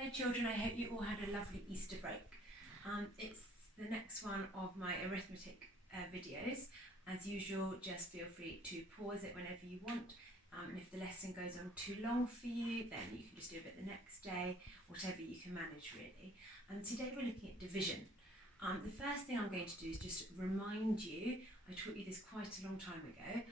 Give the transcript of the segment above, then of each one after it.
Hello children, I hope you all had a lovely Easter break. It's the next one of my arithmetic videos. As usual, just feel free to pause it whenever you want, and if the lesson goes on too long for you, then you can just do a bit the next day, whatever you can manage really. And today we're looking at division. The first thing I'm going to do is just remind you, I taught you this quite a long time ago,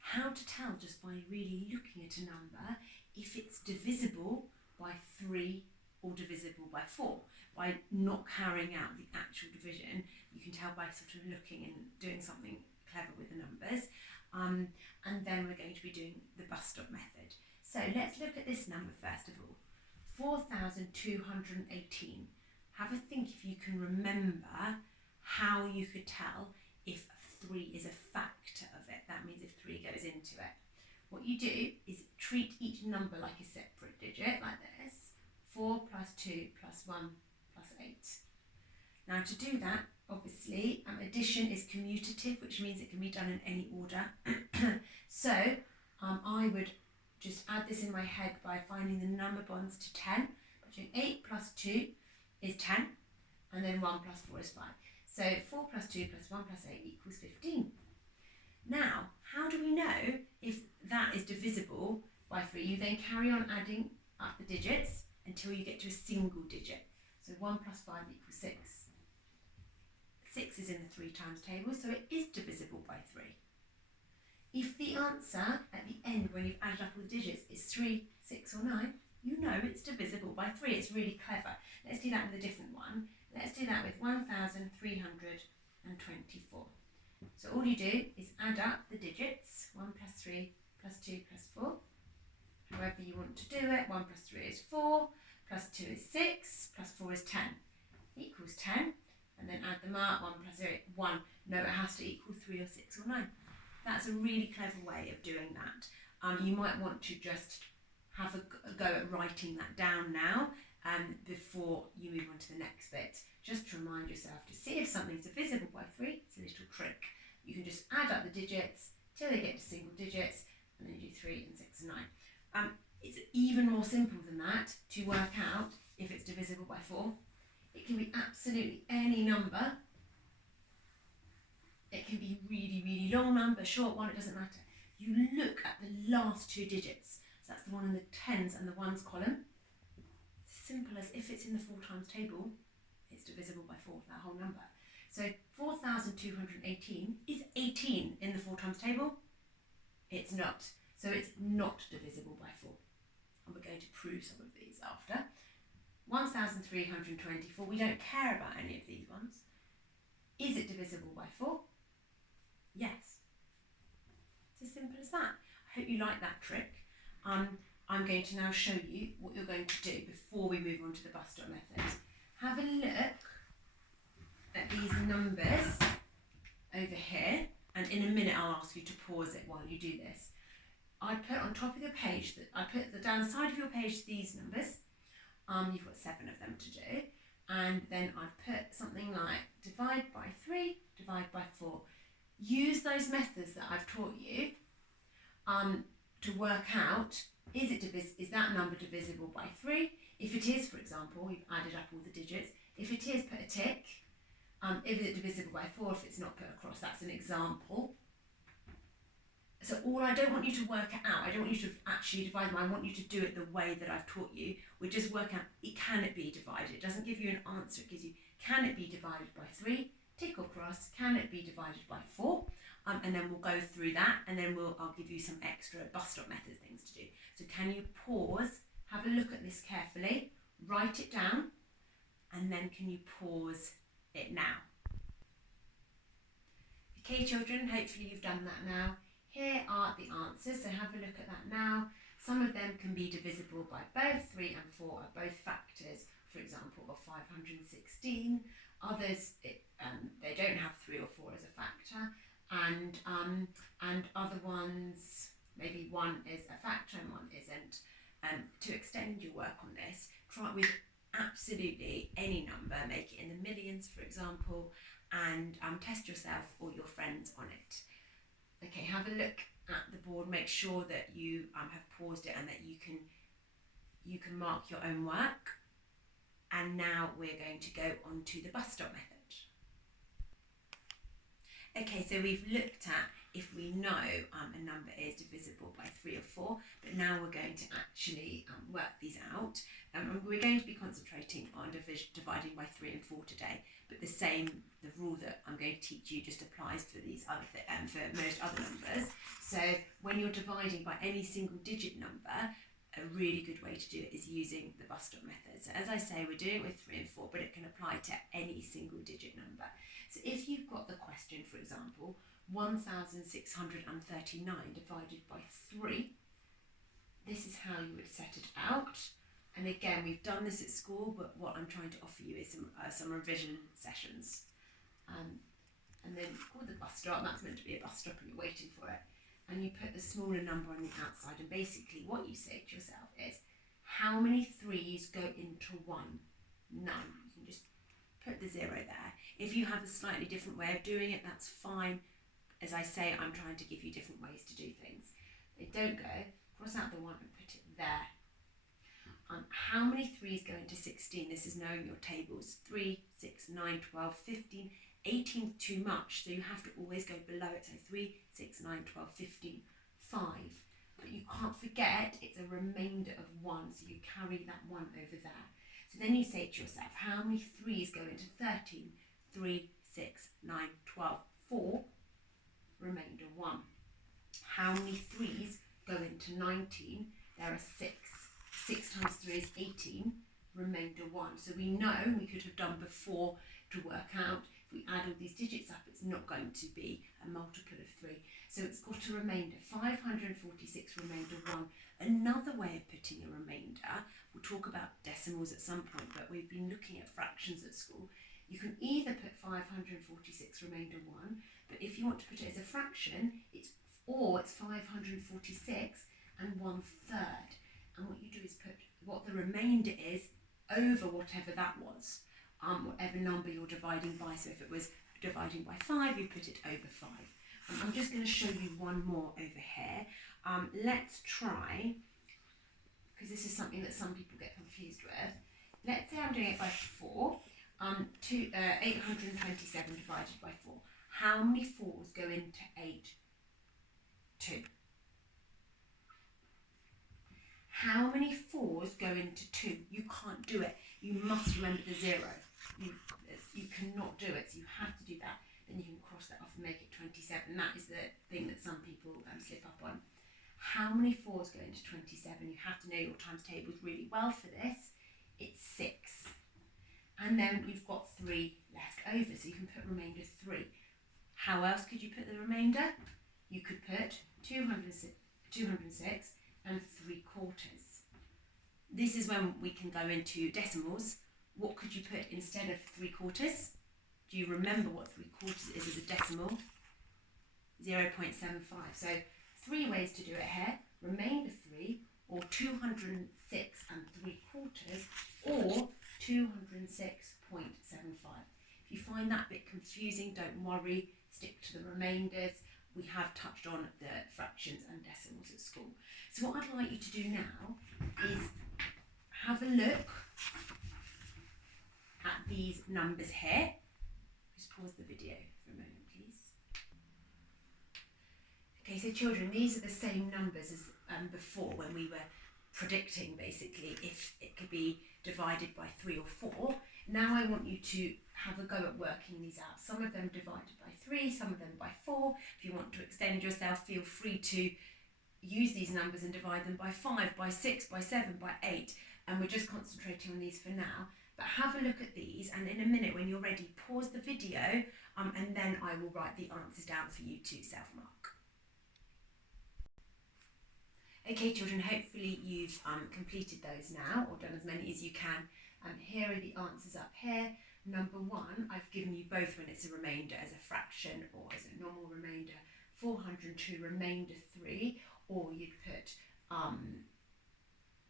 how to tell just by really looking at a number if it's divisible by 3 or divisible by 4. By not carrying out the actual division, you can tell by sort of looking and doing something clever with the numbers. And then we're going to be doing the bus stop method. So let's look at this number first of all. 4,218. Have a think if you can remember how you could tell if 3 is a factor of it. That means if 3 goes into it. What you do is treat each number like a separate digit, like this. 4 plus 2 plus 1 plus 8. Now to do that, obviously, addition is commutative, which means it can be done in any order. So I would just add this in my head by finding the number bonds to 10. By doing 8 plus 2 is 10, and then 1 plus 4 is 5. So 4 plus 2 plus 1 plus 8 equals 15. Now, how do we know if that is divisible by 3? You then carry on adding up the digits until you get to a single digit. So 1 plus 5 equals 6. 6 is in the 3 times table, so it is divisible by 3. If the answer at the end, when you've added up all the digits, is 3, 6 or 9, you know it's divisible by 3. It's really clever. Let's do that with a different one. Let's do that with 1,324. So all you do is add up the digits, 1 plus 3 plus 2 plus 4. However you want to do it, 1 plus 3 is 4, plus 2 is 6, plus 4 is 10. Equals 10, and then add them up, 1 plus 0, 1. No, it has to equal 3 or 6 or 9. That's a really clever way of doing that. You might want to just have a go at writing that down now before you move on to the next bit. Just to remind yourself to see if something's divisible by 3. It's a little trick. You can just add up the digits till they get to single digits, and then you do 3 and 6 and 9. It's even more simple than that to work out if it's divisible by 4. It can be absolutely any number. It can be really, really long number, short one, it doesn't matter. You look at the last 2 digits. So that's the one in the tens and the ones column. It's as simple as if it's in the 4 times table, it's divisible by 4, that whole number. So 4,218 is 18 in the 4 times table. It's not. So it's not divisible by 4. And we're going to prove some of these after. 1,324, we don't care about any of these ones. Is it divisible by 4? Yes. It's as simple as that. I hope you like that trick. I'm going to now show you what you're going to do before we move on to the bus stop method. Have a look at these numbers over here, and in a minute I'll ask you to pause it while you do this. I put on top of your page, down the side of your page these numbers. You've got 7 of them to do, and then I've put something like divide by 3, divide by 4. Use those methods that I've taught you to work out, is that number divisible by 3? If it is, for example, we've added up all the digits. If it is, put a tick. If it's divisible by 4, if it's not, put a cross. That's an example. So I don't want you to work it out. I don't want you to actually divide them. I want you to do it the way that I've taught you. We just work out, can it be divided? It doesn't give you an answer. It gives you, can it be divided by 3? Tick or cross. Can it be divided by 4? And then we'll go through that, and then I'll give you some extra bus stop method things to do. So can you pause, have a look at this carefully, write it down, and then can you pause it now? Okay children, hopefully you've done that now. Here are the answers, so have a look at that now. Some of them can be divisible by both. 3 and 4 are both factors, for example, of 516. Others, they don't have 3 or 4 as a factor, and other ones, maybe 1 is a factor and 1 isn't. To extend your work on this, try it with absolutely any number, make it in the millions, for example, and test yourself or your friends on it. Okay, have a look at the board, make sure that you have paused it and that you can you can mark your own work. And now we're going to go on to the bus stop method. Okay, so we've looked at if we know a number is divisible by 3 or 4, but now we're going to actually work these out. We're going to be concentrating on dividing by 3 and 4 today, but the rule that I'm going to teach you just applies for these other for most other numbers. So when you're dividing by any single digit number, a really good way to do it is using the bus stop method. So as I say, we're doing it with 3 and 4, but it can apply to any single digit number. So if you've got the question, for example, 1,639 divided by 3, this is how you would set it out. And again, we've done this at school, but what I'm trying to offer you is some revision sessions. And then called the bus stop, that's meant to be a bus stop and you're waiting for it. And you put the smaller number on the outside, and basically what you say to yourself is, how many 3s go into 1? None. You can just put the 0 there. If you have a slightly different way of doing it, that's fine. As I say, I'm trying to give you different ways to do things. They don't go, cross out the 1 and put it there. How many 3s go into 16? This is knowing your tables. 3, 6, 9, 12, 15, 18 too much, so you have to always go below it. So 3, 6, 9, 12, 15, 5. But you can't forget it's a remainder of 1, so you carry that 1 over there. So then you say to yourself, how many 3s go into 13? 3, 6, 9, 12, 4, remainder 1. How many 3s go into 19? There are 6. 6 times 3 is 18, remainder 1. So we know we could have done before to work out, if we add all these digits up, it's not going to be a multiple of 3. So it's got a remainder, 546 remainder 1. Another way of putting a remainder, we'll talk about decimals at some point, but we've been looking at fractions at school. You can either put 546 remainder 1, but if you want to put it as a fraction, it's 546 and 1/3. And what you do is put what the remainder is over whatever that was, whatever number you're dividing by. So if it was dividing by 5, you put it over 5. I'm just going to show you one more over here. Let's try, because this is something that some people get confused with. Let's say I'm doing it by 4. 827 divided by 4. How many 4s go into 8? 2. How many 4s go into 2? You can't do it. You must remember the 0. You cannot do it, so you have to do that. Then you can cross that off and make it 27. That is the thing that some people slip up on. How many 4s go into 27? You have to know your times tables really well for this. It's 6. And then you've got 3 left over, so you can put remainder 3. How else could you put the remainder? You could put 206 and 3/4. This is when we can go into decimals. What could you put instead of 3/4? Do you remember what 3/4 is as a decimal? 0.75. So 3 ways to do it here. Remainder 3, or 206 and 3/4, or 206.75. If you find that a bit confusing, don't worry, stick to the remainders. We have touched on the fractions and decimals at school. So what I'd like you to do now is have a look at these numbers here. Just pause the video for a moment, please. Okay, so children, these are the same numbers as before when we were predicting basically if it could be divided by 3 or 4. Now I want you to have a go at working these out. Some of them divided by 3, some of them by 4. If you want to extend yourself, feel free to use these numbers and divide them by 5, by 6, by 7, by 8. And we're just concentrating on these for now. But have a look at these, and in a minute when you're ready, pause the video and then I will write the answers down for you to self-mark. Okay children, hopefully you've completed those now, or done as many as you can. Here are the answers up here. Number 1, I've given you both when it's a remainder as a fraction or as a normal remainder. 402 remainder 3, or you'd put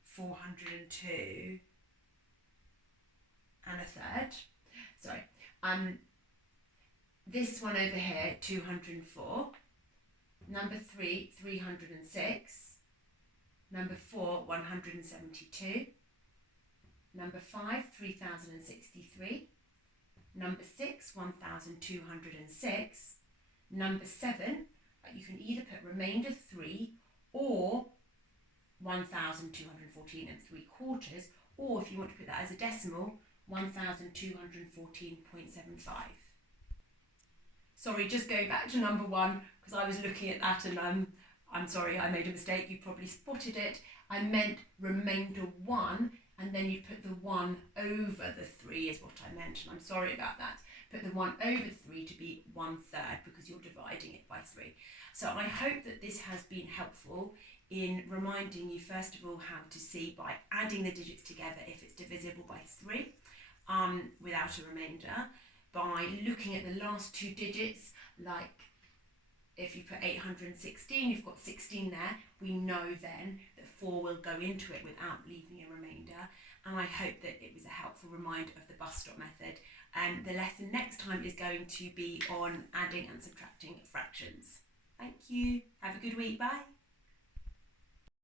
402 and a third. Sorry. This one over here, 204. Number 3, 306. Number 4, 172. Number 5, 3063. Number 6, 1206. Number 7, you can either put remainder 3 or 1214 and 3/4, or if you want to put that as a decimal, 1214.75. Sorry, just going back to number 1, because I was looking at that and I'm sorry, I made a mistake. You probably spotted it. I meant remainder 1, and then you put the 1 over the 3 is what I meant, and I'm sorry about that. Put the 1 over 3 to be 1/3 because you're dividing it by 3. So I hope that this has been helpful in reminding you, first of all, how to see by adding the digits together if it's divisible by 3 without a remainder, by looking at the last 2 digits, like if you put 816, you've got 16 there. We know then that 4 will go into it without leaving a remainder. And I hope that it was a helpful reminder of the bus stop method. And the lesson next time is going to be on adding and subtracting fractions. Thank you. Have a good week. Bye.